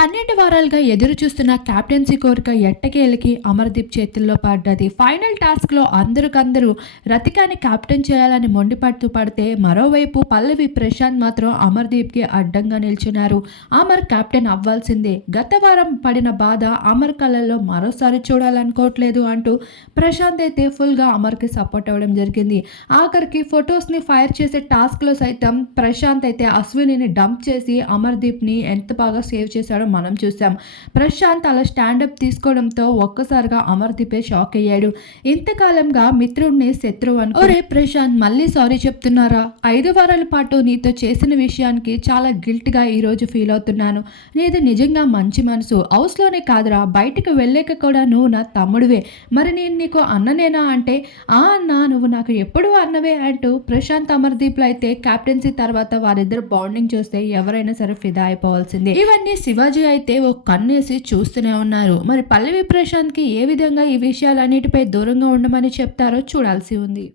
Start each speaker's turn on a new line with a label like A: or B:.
A: పన్నెండు వారాలుగా ఎదురు చూస్తున్న క్యాప్టెన్సీ కోరిక ఎట్టకేలకి అమర్దీప్ చేతుల్లో పడ్డది. ఫైనల్ టాస్క్లో అందరికందరూ రతికాని క్యాప్టెన్ చేయాలని మొండిపడుతూ పడితే మరోవైపు పల్లవి ప్రశాంత్ మాత్రం అమర్దీప్కి అడ్డంగా నిల్చున్నారు. అమర్ క్యాప్టెన్ అవ్వాల్సిందే. గత వారం పడిన బాధ అమర్ కళ్ళల్లో మరోసారి చూడాలనుకోవట్లేదు అంటూ ప్రశాంత్ అయితే ఫుల్గా అమర్కి సపోర్ట్ అవ్వడం జరిగింది. ఆఖరికి ఫొటోస్ని ఫైర్ చేసే టాస్క్లో సైతం ప్రశాంత్ అయితే అశ్వినిని డంప్ చేసి అమర్దీప్ని ఎంత బాగా సేవ్ చేశాడో మనం చూసాం ప్రశాంత్ అలా స్టాండప్ తీసుకోవడంతో ఒక్కసారిగా అమర్దీపే షాక్ అయ్యాడు. ఇంతకాలంగా మిత్రుడిని శత్రువు అని ఒరే ప్రశాంత్ మళ్ళీ సారీ చెప్తున్నారా? ఐదు వారాల పాటు నీతో చేసిన విషయానికి చాలా గిల్ట్గా ఈరోజు ఫీల్ అవుతున్నాను. నీది నిజంగా మంచి మనసు. హౌస్లోనే కాదురా బయటకు వెళ్ళాక కూడా నువ్వు నా తమ్ముడివే. మరి నేను నీకు అన్ననేనా అంటే ఆ అన్న నువ్వు నాకు ఎప్పుడు అన్నవే అంటూ ప్రశాంత్ అమర్దీప్లు అయితే క్యాప్టెన్సీ తర్వాత వారిద్దరు బాండింగ్ చూస్తే ఎవరైనా సరే ఫిదా అయిపోవాల్సిందే. ఇవన్నీ శివాజీ అయితే ఓ కన్నేసి చూస్తూనే ఉన్నారు. మరి పల్లవి ప్రశాంత్కి ఏ విధంగా ఈ విషయాలన్నిటిపై దూరంగా ఉండమని చెప్తారో చూడాల్సి ఉంది.